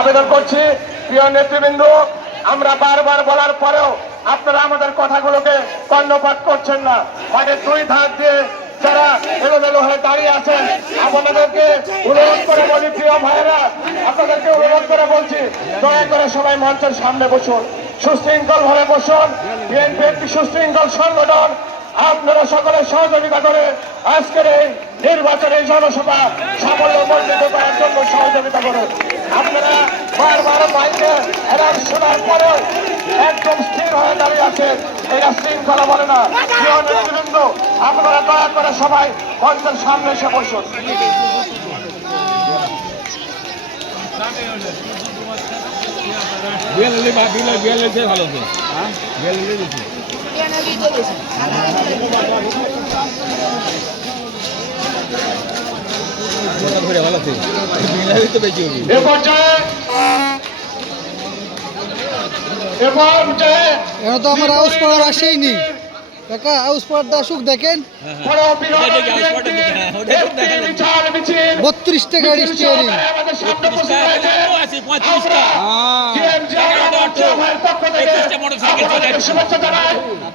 আবেদন করছি প্রিয় নেতৃবৃন্দ, আমরা বারবার বলার পরেও আপনারা আমাদের কথাগুলোকে কর্ণপাত করছেন না। মানে দুই ধার দিয়ে যারা এলোমেলো হয়ে দাঁড়িয়ে আছেন, আপনাদেরকে অনুরোধ করে বলি, প্রিয় ভাইয়েরা, আপনাদেরকে অনুরোধ করে বলছি, দয়া করে সবাই মঞ্চের সামনে বসুন, সুশৃঙ্খল ভাবে বসুন। বিএনপি একটি সুশৃঙ্খল সংগঠন, আপনারা সকলে সহযোগিতা করে আজকের এই নির্বাচনে জনসভা সাফল্যমণ্ডিত করার জন্য সহযোগিতা করুন। আপনারা বারবার মাইকে এলান শোনার পরেও একদম স্থির হয়ে দাঁড়িয়ে আছেন, এটা শৃঙ্খলা বলে না। প্রিয় নেতৃবৃন্দ, আপনারা দয়া করে সবাই মঞ্চের সামনে এসে বসুন। এখন তো আমার হাউস পাওয়ার আসেইনি কাকা, হাউস পাওয়ার দাসুক দেখেন 32 টাকা স্টিয়ারিং,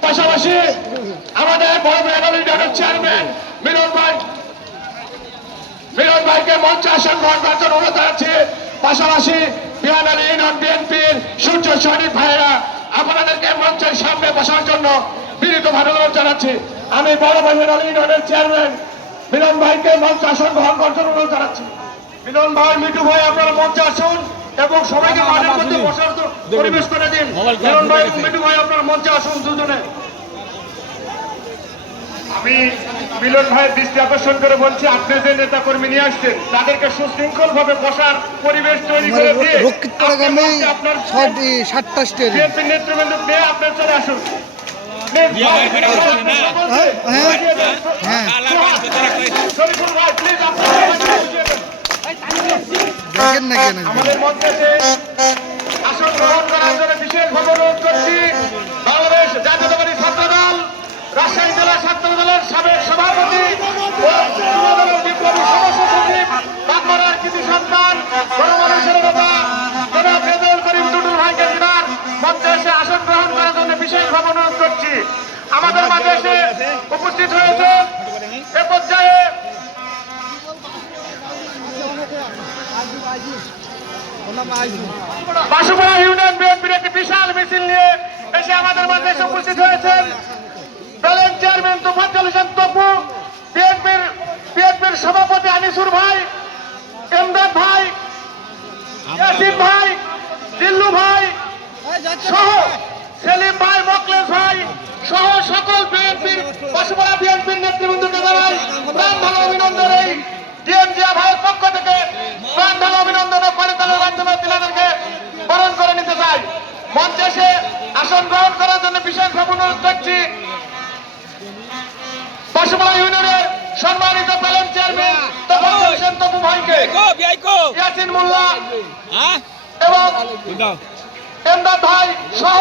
পাশাপাশি আমাদের বড় মেধাবী চেয়ারম্যান মিলন ভাইকে মঞ্চে আসন গ্রহণ করার জন্য অনুরোধ জানাচ্ছি। পাশাপাশি বিহানালী ইউনিয়ন বিএনপির সূর্য সৈনিক ভাইয়েরা আপনাদেরকে মঞ্চের সামনে বসার জন্য বিনীতভাবে অনুরোধ জানাচ্ছি। আমি বড় বিহানালী ইউনিয়নের চেয়ারম্যান মিলন ভাইকে মঞ্চে আসন গ্রহণ করার জন্য অনুরোধ জানাচ্ছি। মিলন ভাই, মিঠু ভাই, আপনারা মঞ্চে আসুন এবং সবাইকে মাঠের মধ্যে বসার পরিবেশ করে দিন। মিলন ভাই এবং মিঠু ভাই, আপনারা মঞ্চে আসুন দুজনে। আমি মিলন ভাইয়ের দৃষ্টি আকর্ষণ করে বলছি, আপনি যে নেতা কর্মী নিয়ে আসছেন তাদেরকে সুশৃঙ্খল ভাবে বসার পরিবেশ তৈরি করে দিয়ে আপনার 7টা স্টিয়ারিং নেতৃবৃন্দ নিয়ে আপনার চলে আসুন। আমাদের মঞ্চে আসন গ্রহণ করার জন্য বিশেষভাবে অনুরোধ করছি বাংলাদেশ জাতীয়তাবাদী ছাত্র দল রাজশাহী জেলা ছাত্র দলের সাবেক সভাপতি ও বিপ্লবী সদস্য সচিব বাগমারার কৃতি সন্তান গণমানুষের নেতা জনাব রেজাউল করিম টুটুল ভাইকে বিনার মঞ্চে এসে আসন গ্রহণ করার জন্য বিশেষভাবে অনুরোধ করছি। আমাদের মাঝে এসে উপস্থিত হয়েছে এ পর্যায়ে বাসুপাড়া ইউনিয়ন বিএনপির একটি বিশাল মিছিল নিয়ে এসে আমাদের মাঝে এসে উপস্থিত হয়েছেন ব্যালেন্স চেয়ারম্যান তোফাজ্জল হোসেন তপু, বিএনপির সভাপতি আনিসুর ভাই, এমদাদ ভাই, ইয়াসিন ভাই, জিল্লু ভাই সহ সেলিম ভাই, মকলেশ ভাই সহ সকল বিএনপির বাসুপাড়া বিএনপির নেতৃবৃন্দকে জানাই প্রাণ ঢালা অভিনন্দন। এই ডিএমজিয়া ভাইয়ের পক্ষ থেকে প্রাণ ঢালা অভিনন্দন ও করতালের মাধ্যমে তিনাদেরকে বরণ করে নিতে চাই। মঞ্চে এসে আসন গ্রহণ করার জন্য বিশেষভাবে অনুরোধ করছি বাসুপাড়া ইউনিয়নের সম্মানিত ব্যালেন্স চেয়ারম্যান তোফাজ্জল হোসেন তপু ভাইকে, ইয়াসিন মোল্লা এবং এমদাদ ভাই সহ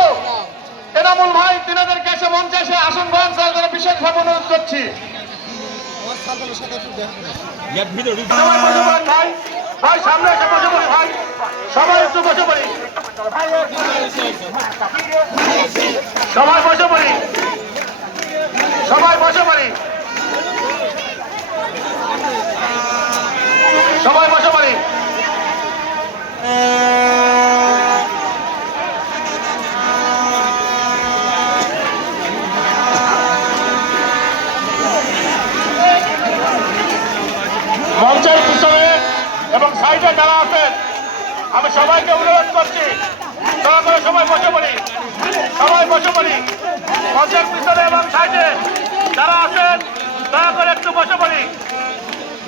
এনামুল ভাই, তিনাদেরকে এসে মঞ্চে এসে আসন গ্রহণ করার জন্য বিশেষভাবে অনুরোধ করছি। ভাই সামনে এসে বসে পড়ি, ভাই সবাই একটু বসে পড়ি, সবাই বসে পড়ি, সবাই বসে পড়ি, সবাই বসে পড়ি। মঞ্চের পিছনে এবং সাইডে যারা আছেন আমি সবাইকে অনুরোধ করছি, দয়া করে সবাই বসে পড়ি, সবাই বসে পড়ি। মঞ্চের পিছনে এবং সাইডে যারা আছেন দয়া করে একটু বসে পড়ি।